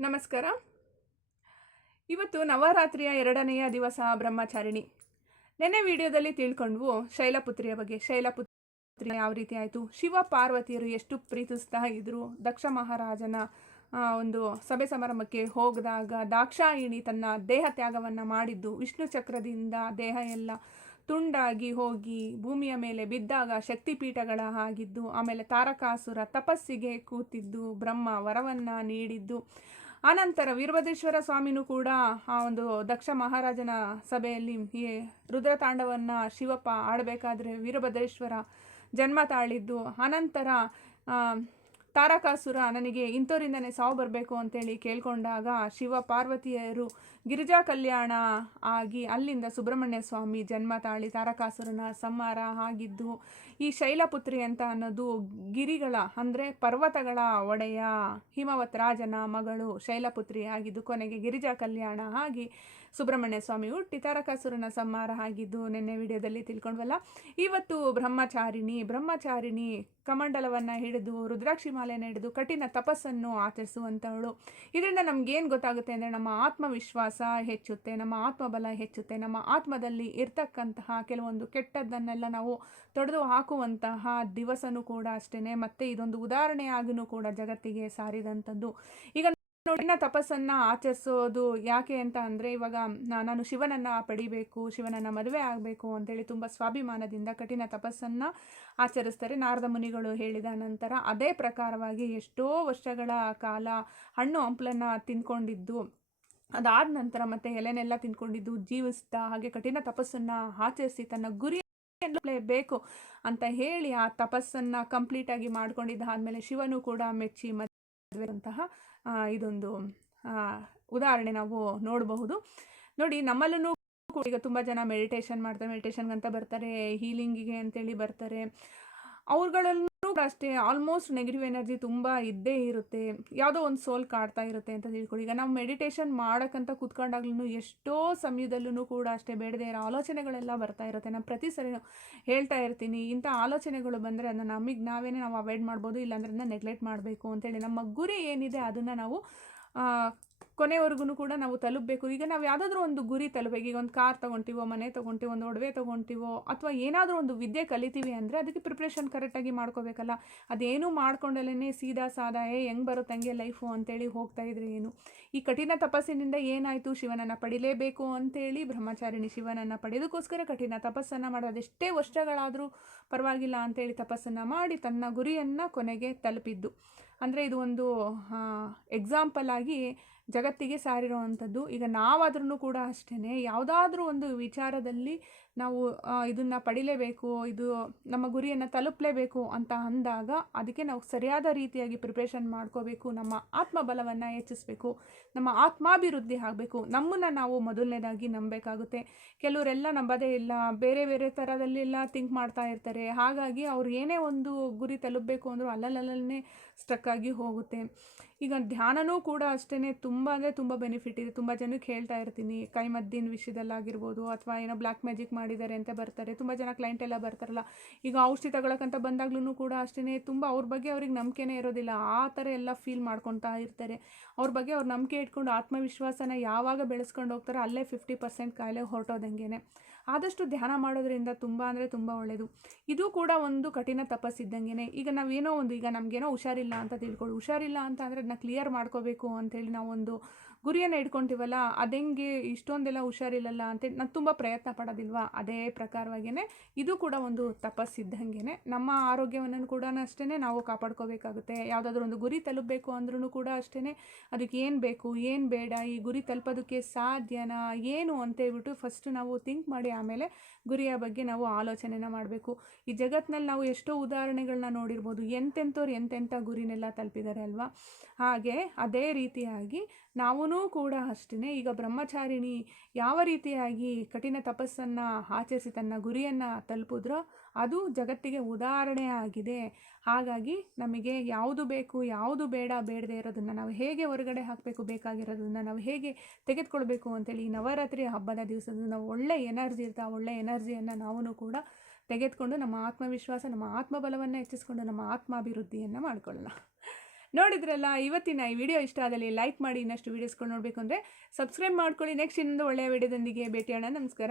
ನಮಸ್ಕಾರ. ಇವತ್ತು ನವರಾತ್ರಿಯ ಎರಡನೆಯ ದಿವಸ ಬ್ರಹ್ಮಚಾರಿಣಿ. ನೆನ್ನೆ ವಿಡಿಯೋದಲ್ಲಿ ತಿಳ್ಕೊಂಡ್ವು ಶೈಲಪುತ್ರಿಯ ಬಗ್ಗೆ. ಶೈಲಪುತ್ರಿ ಯಾವ ರೀತಿ ಆಯಿತು? ಶಿವ ಪಾರ್ವತಿಯರು ಎಷ್ಟು ಪ್ರೀತಿಸ್ತಾ ಇದ್ರು? ದಕ್ಷ ಮಹಾರಾಜನ ಒಂದು ಸಭೆ ಸಮಾರಂಭಕ್ಕೆ ಹೋಗದಾಗ ದಾಕ್ಷಾಯಿಣಿ ತನ್ನ ದೇಹ ತ್ಯಾಗವನ್ನು ಮಾಡಿದ್ದು. ವಿಷ್ಣು ಚಕ್ರದಿಂದ ದೇಹ ಎಲ್ಲ ತುಂಡಾಗಿ ಹೋಗಿ ಭೂಮಿಯ ಮೇಲೆ ಬಿದ್ದಾಗ ಶಕ್ತಿಪೀಠಗಳ ಆಗಿದ್ದು ಆಮೇಲೆ ತಾರಕಾಸುರ ತಪಸ್ಸಿಗೆ ಕೂತಿದ್ದು, ಬ್ರಹ್ಮ ವರವನ್ನು ನೀಡಿದ್ದು. ಆನಂತರ ವೀರಭದ್ರೇಶ್ವರ ಸ್ವಾಮಿನೂ ಕೂಡ ಆ ಒಂದು ದಕ್ಷ ಮಹಾರಾಜನ ಸಭೆಯಲ್ಲಿ ಈ ರುದ್ರತಾಂಡವನ್ನು ಶಿವಪ್ಪ ಆಡಬೇಕಾದ್ರೆ ವೀರಭದ್ರೇಶ್ವರ ಜನ್ಮ ತಾಳಿದ್ದು. ಅನಂತರ ಆ, ತಾರಕಾಸುರ ನನಗೆ ಇಂಥವರಿಂದನೇ ಸಾವು ಬರಬೇಕು ಅಂತೇಳಿ ಕೇಳಿಕೊಂಡಾಗ ಶಿವ ಪಾರ್ವತಿಯರು ಗಿರಿಜಾ ಕಲ್ಯಾಣ ಆಗಿ ಅಲ್ಲಿಂದ ಸುಬ್ರಹ್ಮಣ್ಯ ಸ್ವಾಮಿ ಜನ್ಮ ತಾಳಿ ತಾರಕಾಸುರನ ಸಂಹಾರ ಆಗಿದ್ದು, ಈ ಶೈಲಪುತ್ರಿ ಅಂತ ಅನ್ನೋದು ಗಿರಿಗಳ ಅಂದರೆ ಪರ್ವತಗಳ ಒಡೆಯ ಹಿಮವತ್ ರಾಜನ ಮಗಳು ಶೈಲಪುತ್ರಿ ಆಗಿದ್ದು, ಕೊನೆಗೆ ಗಿರಿಜಾ ಕಲ್ಯಾಣ ಆಗಿ ಸುಬ್ರಹ್ಮಣ್ಯ ಸ್ವಾಮಿ ಹುಟ್ಟಿ ತಾರಕಾಸುರನ ಸಂಹಾರ ಆಗಿದ್ದು ನಿನ್ನೆ ವಿಡಿಯೋದಲ್ಲಿ ತಿಳ್ಕೊಂಡ್ವಲ್ಲ. ಇವತ್ತು ಬ್ರಹ್ಮಚಾರಿಣಿ ಬ್ರಹ್ಮಚಾರಿಣಿ ಕಮಂಡಲವನ್ನು ಹಿಡಿದು, ರುದ್ರಾಕ್ಷಿ ಮಾಲೆಯನ್ನು ಹಿಡಿದು ಕಠಿಣ ತಪಸ್ಸನ್ನು ಆಚರಿಸುವಂಥವಳು ಇದರಿಂದ ನಮಗೇನು ಗೊತ್ತಾಗುತ್ತೆ ಅಂದರೆ ನಮ್ಮ ಆತ್ಮವಿಶ್ವಾಸ ಹೆಚ್ಚುತ್ತೆ, ನಮ್ಮ ಆತ್ಮಬಲ ಹೆಚ್ಚುತ್ತೆ. ನಮ್ಮ ಆತ್ಮದಲ್ಲಿ ಇರ್ತಕ್ಕಂತಹ ಕೆಲವೊಂದು ಕೆಟ್ಟದ್ದನ್ನೆಲ್ಲ ನಾವು ತೊಡೆದು ಹಾಕುವಂತಹ ದಿವಸನೂ ಕೂಡ ಅಷ್ಟೇ ಮತ್ತೆ ಇದೊಂದು ಉದಾಹರಣೆಯಾಗೂ ಕೂಡ ಜಗತ್ತಿಗೆ ಸಾರಿದಂಥದ್ದು. ಈಗ ನೋಡಿನ ತಪಸ್ಸನ್ನು ಆಚರಿಸೋದು ಯಾಕೆ ಅಂತ ಅಂದರೆ ಇವಾಗ ನಾನು ಶಿವನನ್ನು ಪಡಿಬೇಕು, ಶಿವನನ್ನು ಮದುವೆ ಆಗಬೇಕು ಅಂತೇಳಿ ತುಂಬ ಸ್ವಾಭಿಮಾನದಿಂದ ಕಠಿಣ ತಪಸ್ಸನ್ನು ಆಚರಿಸ್ತಾರೆ. ನಾರದ ಮುನಿಗಳು ಹೇಳಿದ ನಂತರ ಅದೇ ಪ್ರಕಾರವಾಗಿ ಎಷ್ಟೋ ವರ್ಷಗಳ ಕಾಲ ಹಣ್ಣು ಹಂಪಲನ್ನು ತಿನ್ಕೊಂಡಿದ್ದು, ಅದಾದ ನಂತರ ಮತ್ತೆ ಎಲೆನೆಲ್ಲ ತಿನ್ಕೊಂಡಿದ್ದು, ಜೀವಿಸ್ತಾ ಹಾಗೆ ಕಠಿಣ ತಪಸ್ಸನ್ನು ಆಚರಿಸಿ ತನ್ನ ಗುರಿ ಬೇಕು ಅಂತ ಹೇಳಿ ಆ ತಪಸ್ಸನ್ನು ಕಂಪ್ಲೀಟಾಗಿ ಮಾಡ್ಕೊಂಡಿದ್ದಾದ್ಮೇಲೆ ಶಿವನು ಕೂಡ ಮೆಚ್ಚಿ ಮದುವೆ ಅಂತಹ ಇದೊಂದು ಉದಾಹರಣೆ ನಾವು ನೋಡಬಹುದು. ನೋಡಿ, ನಮ್ಮಲ್ಲೂ ಈಗ ತುಂಬ ಜನ ಮೆಡಿಟೇಷನ್ ಮಾಡ್ತಾರೆ ಮೆಡಿಟೇಷನ್ಗಂತ ಬರ್ತಾರೆ ಹೀಲಿಂಗಿಗೆ ಅಂತೇಳಿ ಬರ್ತಾರೆ. ಅವ್ರುಗಳಲ್ಲೂ ಕೂಡ ಅಷ್ಟೇ ಆಲ್ಮೋಸ್ಟ್ ನೆಗೆಟಿವ್ ಎನರ್ಜಿ ತುಂಬ ಇದ್ದೇ ಇರುತ್ತೆ. ಯಾವುದೋ ಒಂದು ಸೋಲ್ ಕಾಡ್ತಾ ಇರುತ್ತೆ ಅಂತ ತಿಳ್ಕೊಳ್ಳಿ. ಈಗ ನಾವು ಮೆಡಿಟೇಷನ್ ಮಾಡೋಕ್ಕಂತ ಕೂತ್ಕೊಂಡಾಗ್ಲೂ ಎಷ್ಟೋ ಸಮಯದಲ್ಲೂ ಕೂಡ ಅಷ್ಟೇ ಬೇಡದೆ ಇರೋ ಆಲೋಚನೆಗಳೆಲ್ಲ ಬರ್ತಾ ಇರುತ್ತೆ. ನಾನು ಪ್ರತಿ ಸರಿ ಹೇಳ್ತಾ ಇರ್ತೀನಿ, ಇಂಥ ಆಲೋಚನೆಗಳು ಬಂದರೆ ಅದನ್ನು ನಮಗೆ ನಾವೇನೇ ನಾವು ಅವಾಯ್ಡ್ ಮಾಡ್ಬೋದು, ಇಲ್ಲಾಂದ್ರೆ ನೆಗ್ಲೆಕ್ಟ್ ಮಾಡಬೇಕು ಅಂತೇಳಿ ನಮ್ಮ ಗುರಿ ಏನಿದೆ ಅದನ್ನು ನಾವು ಕೊನೆವರೆಗೂ ಕೂಡ ನಾವು ತಲುಪಬೇಕು. ಈಗ ನಾವು ಯಾವುದಾದ್ರೂ ಒಂದು ಗುರಿ ತಲುಪಬೇಕು. ಈಗ ಒಂದು ಕಾರ್ ತೊಗೊಂತೀವೋ, ಮನೆ ತೊಗೊಂತೀವೋ, ಒಂದು ಒಡವೆ ತೊಗೊಂತೀವೋ, ಅಥವಾ ಏನಾದರೂ ಒಂದು ವಿದ್ಯೆ ಕಲಿತೀವಿ ಅಂದರೆ ಅದಕ್ಕೆ ಪ್ರಿಪ್ರೇಷನ್ ಕರೆಕ್ಟಾಗಿ ಮಾಡ್ಕೋಬೇಕಲ್ಲ. ಅದೇನು ಮಾಡ್ಕೊಂಡಲ್ಲೇ ಸೀದಾ ಸಾದಾ, ಏ, ಹೆಂಗೆ ಬರುತ್ತೆ ಹಂಗೆ ಲೈಫು ಅಂತೇಳಿ ಹೋಗ್ತಾ ಇದ್ರೆ ಏನು? ಈ ಕಠಿಣ ತಪಸ್ಸಿನಿಂದ ಏನಾಯಿತು? ಶಿವನನ್ನು ಪಡಿಲೇಬೇಕು ಅಂತೇಳಿ ಬ್ರಹ್ಮಚಾರಿಣಿ ಶಿವನನ್ನು ಪಡೆಯೋದಕ್ಕೋಸ್ಕರ ಕಠಿಣ ತಪಸ್ಸನ್ನು ಮಾಡೋದು. ಅದೆಷ್ಟೇ ವರ್ಷಗಳಾದರೂ ಪರವಾಗಿಲ್ಲ ಅಂತೇಳಿ ತಪಸ್ಸನ್ನು ಮಾಡಿ ತನ್ನ ಗುರಿಯನ್ನು ಕೊನೆಗೆ ತಲುಪಿದ್ದು. ಅಂದರೆ ಇದು ಒಂದು ಎಕ್ಸಾಂಪಲ್ ಆಗಿ ಜಗತ್ತಿಗೆ ಸಾರಿರುವಂಥದ್ದು. ಈಗ ನಾವಾದ್ರೂ ಕೂಡ ಅಷ್ಟೇ ಯಾವುದಾದ್ರೂ ಒಂದು ವಿಚಾರದಲ್ಲಿ ನಾವು ಇದನ್ನು ಪಡಿಲೇಬೇಕು, ಇದು ನಮ್ಮ ಗುರಿಯನ್ನು ತಲುಪಲೇಬೇಕು ಅಂತ ಅಂದಾಗ ಅದಕ್ಕೆ ನಾವು ಸರಿಯಾದ ರೀತಿಯಾಗಿ ಪ್ರಿಪ್ರೇಷನ್ ಮಾಡ್ಕೋಬೇಕು. ನಮ್ಮ ಆತ್ಮಬಲವನ್ನು ಹೆಚ್ಚಿಸಬೇಕು. ನಮ್ಮ ಆತ್ಮಾಭಿವೃದ್ಧಿ ಆಗಬೇಕು. ನಮ್ಮನ್ನು ನಾವು ಮೊದಲನೇದಾಗಿ ನಂಬಬೇಕಾಗುತ್ತೆ. ಕೆಲವರೆಲ್ಲ ನಂಬೋದೇ ಇಲ್ಲ. ಬೇರೆ ಬೇರೆ ಥರದಲ್ಲೆಲ್ಲ ಥಿಂಕ್ ಮಾಡ್ತಾ ಇರ್ತಾರೆ. ಹಾಗಾಗಿ ಅವ್ರು ಏನೇ ಒಂದು ಗುರಿ ತಲುಪಬೇಕು ಅಂದರೂ ಅಲ್ಲಲ್ಲಲ್ಲೇ ಸ್ಟ್ರಕ್ ಆಗಿ ಹೋಗುತ್ತೆ. ಈಗ ಧ್ಯಾನನೂ ಕೂಡ ಅಷ್ಟೇ ತುಂಬ ಅಂದರೆ ತುಂಬ ಬೆನಿಫಿಟ್ ಇದೆ. ತುಂಬ ಜನಕ್ಕೆ ಹೇಳ್ತಾ ಇರ್ತೀನಿ ಕೈಮದ್ದಿನ ವಿಷಯದಲ್ಲಾಗಿರ್ಬೋದು ಅಥವಾ ಏನೋ ಬ್ಲ್ಯಾಕ್ ಮ್ಯಾಜಿಕ್ ಮಾಡಿದ್ದಾರೆ ಅಂತ ಬರ್ತಾರೆ. ತುಂಬ ಜನ ಕ್ಲೈಂಟ್ ಎಲ್ಲ ಬರ್ತಾರಲ್ಲ. ಈಗ ಔಷಧಿ ತಗೊಳಕ್ಕಂತ ಬಂದಾಗ್ಲೂ ಕೂಡ ಅಷ್ಟೇ ತುಂಬ ಅವ್ರ ಬಗ್ಗೆ ಅವ್ರಿಗೆ ನಂಬಿಕೆನೇ ಇರೋದಿಲ್ಲ. ಆ ಥರ ಎಲ್ಲ ಫೀಲ್ ಮಾಡ್ಕೊತಾ ಇರ್ತಾರೆ. ಅವ್ರ ಬಗ್ಗೆ ಅವ್ರ ನಂಬಿಕೆ ಇಟ್ಕೊಂಡು ಆತ್ಮವಿಶ್ವಾಸನ ಯಾವಾಗ ಬೆಳೆಸ್ಕೊಂಡು ಹೋಗ್ತಾರೋ ಅಲ್ಲೇ ಫಿಫ್ಟಿ ಪರ್ಸೆಂಟ್ ಕಾಯಿಲೆ ಹೊರಟೋದಂಗೆ ಆದಷ್ಟು ಧ್ಯಾನ ಮಾಡೋದ್ರಿಂದ ತುಂಬ ಅಂದರೆ ತುಂಬ ಒಳ್ಳೆಯದು ಇದು ಕೂಡ ಒಂದು ಕಠಿಣ ತಪಸ್ಸಿದ್ದಂಗೆ ಈಗ ನಾವೇನೋ ಒಂದು, ಈಗ ನಮಗೇನೋ ಹುಷಾರಿಲ್ಲ ಅಂತ ತಿಳ್ಕೊಳ್ಳಿ. ಹುಷಾರಿಲ್ಲ ಅಂತ ಅಂದರೆ ಅದನ್ನ ಕ್ಲಿಯರ್ ಮಾಡ್ಕೋಬೇಕು ಅಂತೇಳಿ ನಾವೊಂದು ಗುರಿಯನ್ನು ಇಟ್ಕೊತೀವಲ್ಲ ಅದೆಂಗೆ ಇಷ್ಟೊಂದೆಲ್ಲ ಹುಷಾರಿಲ್ಲಲ್ಲ ಅಂತೇಳಿ ನಾನು ತುಂಬ ಪ್ರಯತ್ನ ಪಡೋದಿಲ್ವಾ? ಅದೇ ಪ್ರಕಾರವಾಗಿಯೇ ಇದು ಕೂಡ ಒಂದು ತಪಸ್ಸಿದ್ದಂಗೆ ನಮ್ಮ ಆರೋಗ್ಯವನ್ನು ಕೂಡ ಅಷ್ಟೇ ನಾವು ಕಾಪಾಡ್ಕೋಬೇಕಾಗುತ್ತೆ. ಯಾವುದಾದ್ರೂ ಒಂದು ಗುರಿ ತಲುಪಬೇಕು ಅಂದ್ರೂ ಕೂಡ ಅಷ್ಟೇ ಅದಕ್ಕೆ ಏನು ಬೇಕು, ಏನು ಬೇಡ, ಈ ಗುರಿ ತಲುಪೋದಕ್ಕೆ ಸಾಧ್ಯನಾ, ಏನು ಅಂತೇಳ್ಬಿಟ್ಟು ಫಸ್ಟ್ ನಾವು ಥಿಂಕ್ ಮಾಡಿ ಆಮೇಲೆ ಗುರಿಯ ಬಗ್ಗೆ ನಾವು ಆಲೋಚನೆನ ಮಾಡಬೇಕು. ಈ ಜಗತ್ತಿನಲ್ಲಿ ನಾವು ಎಷ್ಟೋ ಉದಾಹರಣೆಗಳನ್ನ ನೋಡಿರ್ಬೋದು. ಎಂತೆಂಥವ್ರು ಎಂತೆಂಥ ಗುರಿನೆಲ್ಲ ತಲುಪಿದ್ದಾರೆ ಅಲ್ವಾ? ಹಾಗೆ ಅದೇ ರೀತಿಯಾಗಿ ನಾವೂ ಕೂಡ ಅಷ್ಟೇ ಈಗ ಬ್ರಹ್ಮಚಾರಿಣಿ ಯಾವ ರೀತಿಯಾಗಿ ಕಠಿಣ ತಪಸ್ಸನ್ನು ಆಚರಿಸಿ ತನ್ನ ಗುರಿಯನ್ನು ತಲುಪಿದ್ರೋ ಅದು ಜಗತ್ತಿಗೆ ಉದಾಹರಣೆ ಆಗಿದೆ. ಹಾಗಾಗಿ ನಮಗೆ ಯಾವುದು ಬೇಕು, ಯಾವುದು ಬೇಡ ಬೇಡದೆ ಇರೋದನ್ನು ನಾವು ಹೇಗೆ ಹೊರಗಡೆ ಹಾಕಬೇಕು, ಬೇಕಾಗಿರೋದನ್ನು ನಾವು ಹೇಗೆ ತೆಗೆದುಕೊಳ್ಬೇಕು ಅಂತೇಳಿ ಈ ನವರಾತ್ರಿ ಹಬ್ಬದ ದಿವಸದ ನಾವು ಒಳ್ಳೆ ಎನರ್ಜಿ ಇರ್ತಾ, ಒಳ್ಳೆ ಎನರ್ಜಿಯನ್ನು ನಾವು ಕೂಡ ತೆಗೆದುಕೊಂಡು ನಮ್ಮ ಆತ್ಮವಿಶ್ವಾಸ, ನಮ್ಮ ಆತ್ಮಬಲವನ್ನು ಹೆಚ್ಚಿಸ್ಕೊಂಡು ನಮ್ಮ ಆತ್ಮಾಭಿವೃದ್ಧಿಯನ್ನು ಮಾಡ್ಕೊಳ್ಳೋಣ. ನೋಡಿದ್ರಲ್ಲ, ಇವತ್ತಿನ ಈ ವಿಡಿಯೋ ಇಷ್ಟ ಆದಲ್ಲಿ ಲೈಕ್ ಮಾಡಿ ಇನ್ನಷ್ಟು ವೀಡಿಯೋಸ್ಗಳು ನೋಡಬೇಕು ಅಂದರೆ ಸಬ್ಸ್ಕ್ರೈಬ್ ಮಾಡ್ಕೊಳ್ಳಿ. ನೆಕ್ಸ್ಟ್ ಇನ್ನೊಂದು ಒಳ್ಳೆಯ ವಿಡಿಯೋದೊಂದಿಗೆ ಭೇಟಿಯೋಣ ನಮಸ್ಕಾರ.